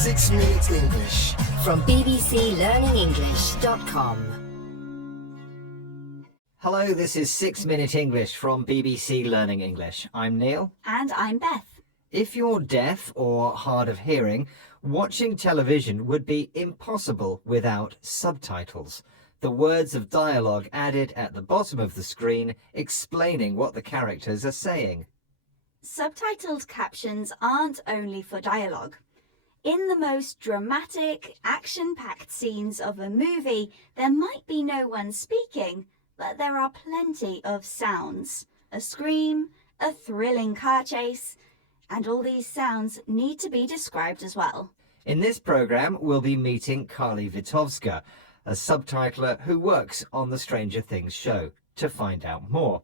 6 Minute English from bbclearningenglish.com. Hello, this is 6 Minute English from BBC Learning English. I'm Neil. And I'm Beth. If you're deaf or hard of hearing, watching television would be impossible without subtitles. The words of dialogue added at the bottom of the screen explaining what the characters are saying. Subtitled captions aren't only for dialogue. In the most dramatic, action-packed scenes of a movie, there might be no one speaking, but there are plenty of sounds. A scream, a thrilling car chase, and all these sounds need to be described as well. In this programme, we'll be meeting Carly Witkowska, a subtitler who works on the Stranger Things show, to find out more.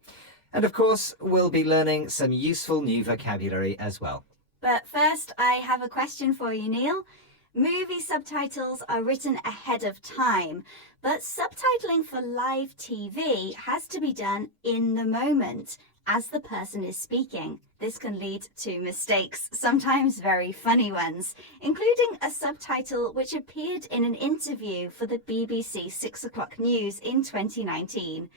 And of course, we'll be learning some useful new vocabulary as well. But first, I have a question for you, Neil. Movie subtitles are written ahead of time, but subtitling for live TV has to be done in the moment, as the person is speaking. This can lead to mistakes, sometimes very funny ones, including a subtitle which appeared in an interview for the BBC 6 o'clock news in 2019.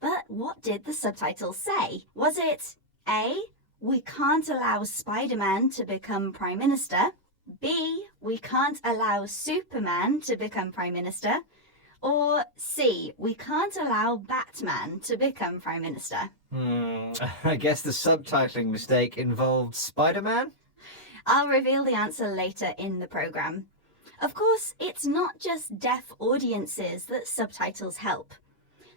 But what did the subtitle say? Was it A, we can't allow Spider-Man to become Prime Minister? B, we can't allow Superman to become Prime Minister? Or C, we can't allow Batman to become Prime Minister? I guess the subtitling mistake involved Spider-Man? I'll reveal the answer later in the programme. Of course, it's not just deaf audiences that subtitles help.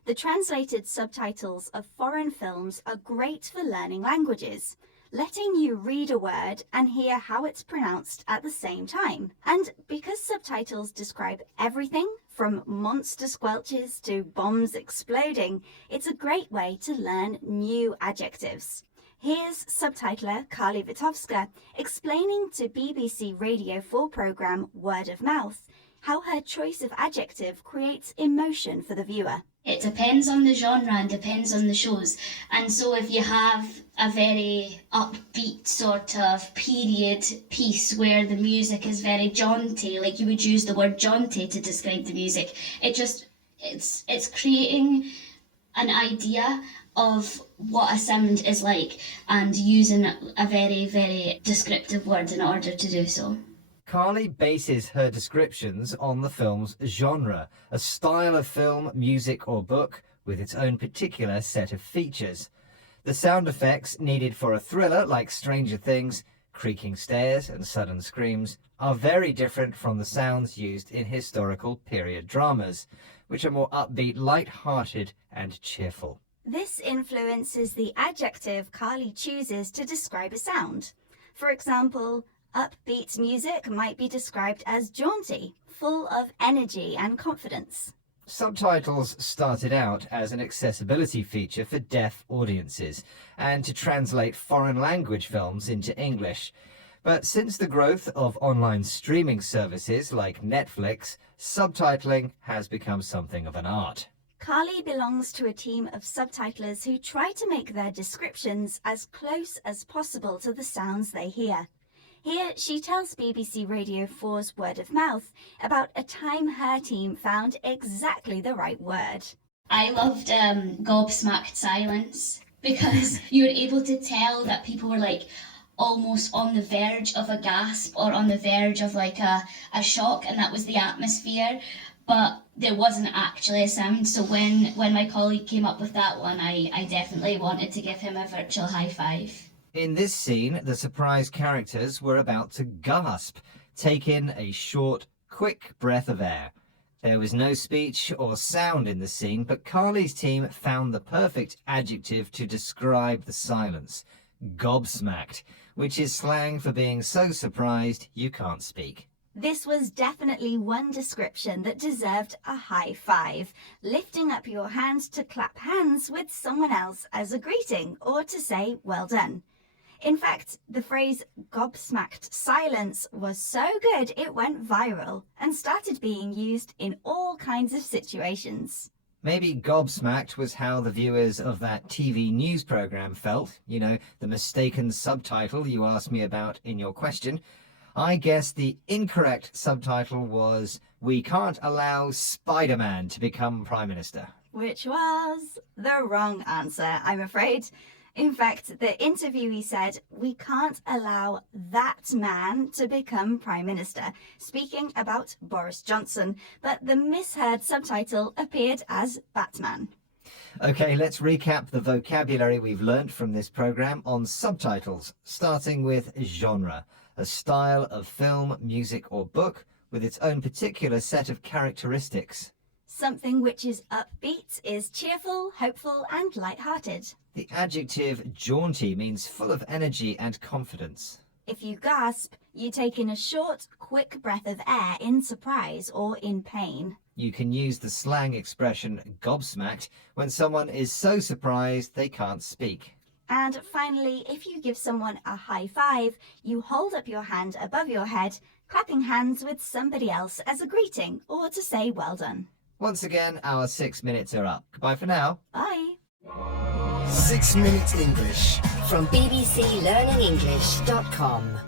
The translated subtitles of foreign films are great for learning languages, letting you read a word and hear how it's pronounced at the same time. And because subtitles describe everything from monster squelches to bombs exploding, it's a great way to learn new adjectives. Here's subtitler Carly Witkowska explaining to BBC Radio 4 programme Word of Mouth how her choice of adjective creates emotion for the viewer. It depends on the genre and depends on the shows. And so if you have a very upbeat sort of period piece where the music is very jaunty, like you would use the word jaunty to describe the music, it's creating an idea of what a sound is like and using a very, very descriptive word in order to do so. Carly bases her descriptions on the film's genre, a style of film, music or book with its own particular set of features. The sound effects needed for a thriller like Stranger Things, creaking stairs and sudden screams, are very different from the sounds used in historical period dramas, which are more upbeat, light-hearted and cheerful. This influences the adjective Carly chooses to describe a sound. For example, upbeat music might be described as jaunty, full of energy and confidence. Subtitles started out as an accessibility feature for deaf audiences and to translate foreign language films into English. But since the growth of online streaming services like Netflix, subtitling has become something of an art. Carly belongs to a team of subtitlers who try to make their descriptions as close as possible to the sounds they hear. Here, she tells BBC Radio 4's Word of Mouth about a time her team found exactly the right word. I loved gobsmacked silence because you were able to tell that people were like almost on the verge of a gasp or on the verge of like a shock, and that was the atmosphere, but there wasn't actually a sound. So when my colleague came up with that one, I definitely wanted to give him a virtual high five. In this scene, the surprised characters were about to gasp, take in a short, quick breath of air. There was no speech or sound in the scene, but Carly's team found the perfect adjective to describe the silence, gobsmacked, which is slang for being so surprised you can't speak. This was definitely one description that deserved a high five, lifting up your hand to clap hands with someone else as a greeting or to say well done. In fact, the phrase gobsmacked silence was so good it went viral and started being used in all kinds of situations. Maybe gobsmacked was how the viewers of that TV news programme felt, you know, the mistaken subtitle you asked me about in your question. I guess the incorrect subtitle was "We can't allow Spider-Man to become Prime Minister." Which was the wrong answer, I'm afraid. In fact, the interviewee said, "We can't allow that man to become Prime Minister," speaking about Boris Johnson, but the misheard subtitle appeared as Batman. Okay, let's recap the vocabulary we've learnt from this programme on subtitles, starting with genre, a style of film, music or book with its own particular set of characteristics. Something which is upbeat is cheerful, hopeful and light-hearted. The adjective jaunty means full of energy and confidence. If you gasp, you take in a short, quick breath of air in surprise or in pain. You can use the slang expression gobsmacked when someone is so surprised they can't speak. And finally, if you give someone a high five, you hold up your hand above your head, clapping hands with somebody else as a greeting or to say well done. Once again, our 6 minutes are up. Goodbye for now. Bye. 6 Minutes English. From bbclearningenglish.com.